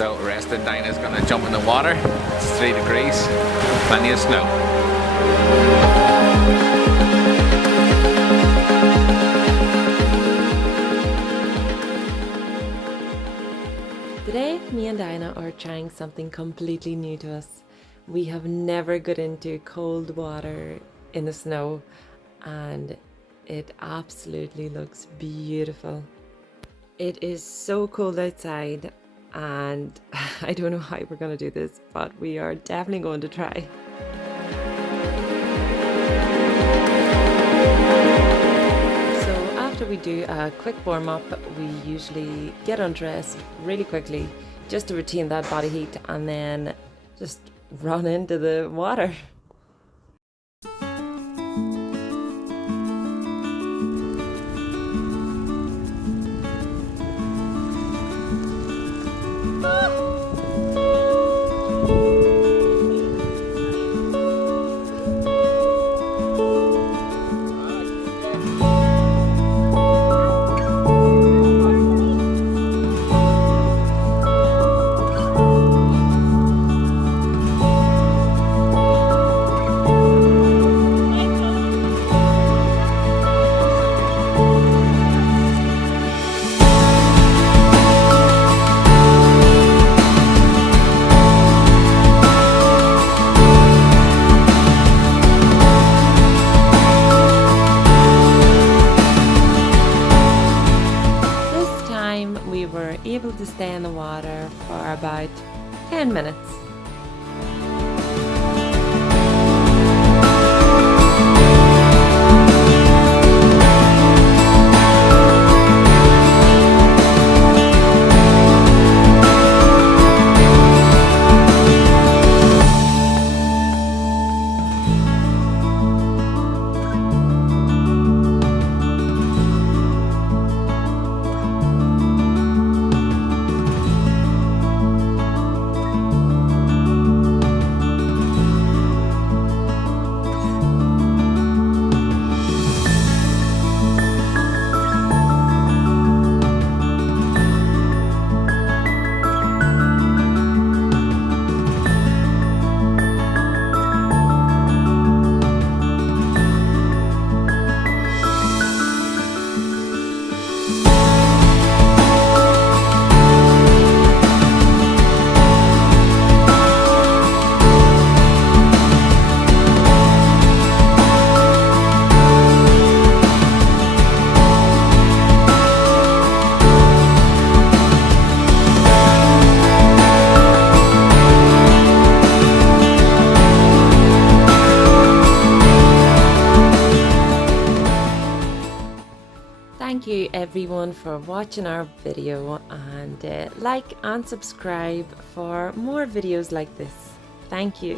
So rested Dinah's gonna jump in the water. It's 3 degrees, plenty of snow. Today, me and Dinah are trying something completely new to us. We have never got into cold water in the snow, and it absolutely looks beautiful. It is so cold outside, and I don't know how we're going to do this, but we are definitely going to try. So after we do a quick warm-up, we usually get undressed really quickly just to retain that body heat and then just run into the water. We were able to stay in the water for about 10 minutes. Thank you everyone for watching our video, and like and subscribe for more videos like this. Thank you.